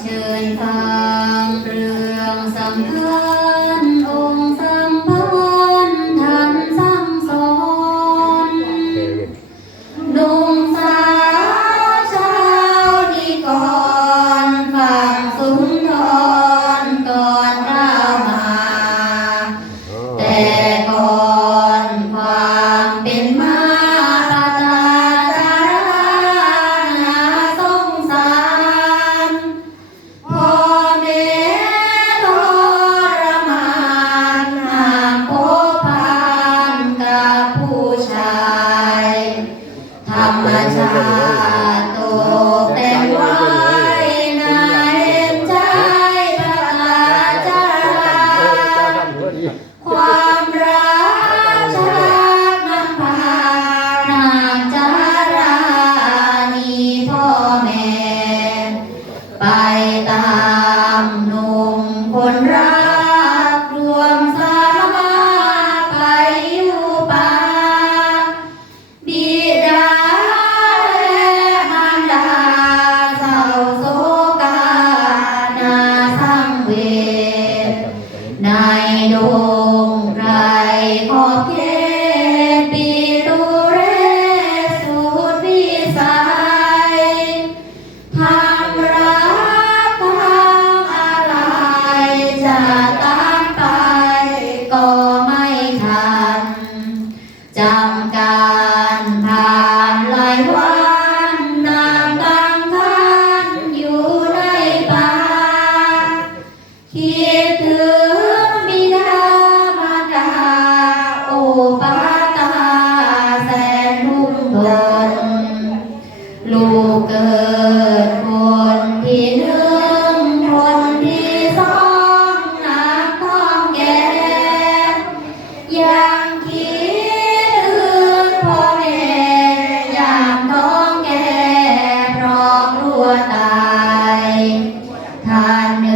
เชิญทางเรืองสำเนา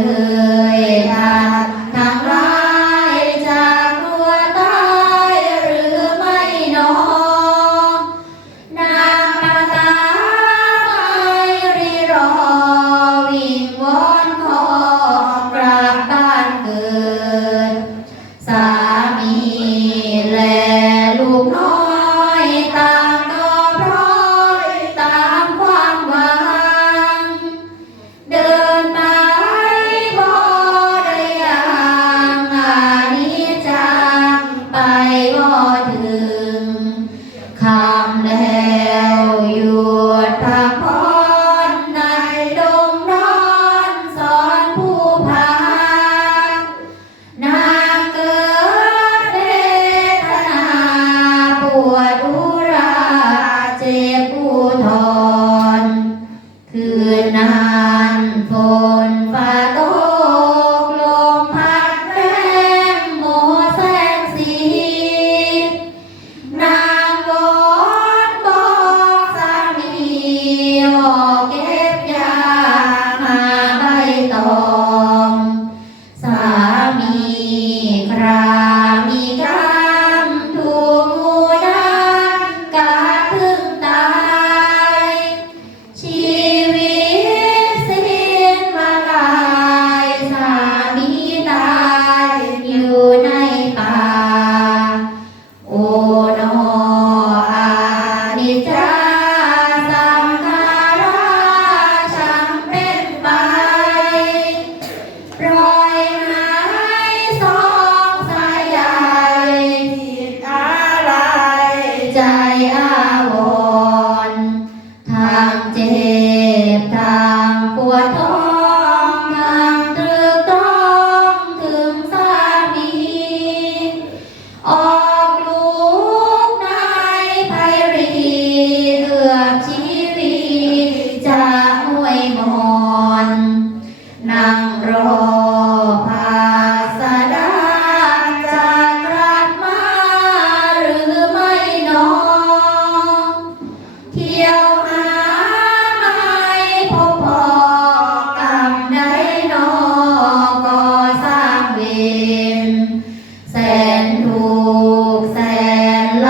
người ta.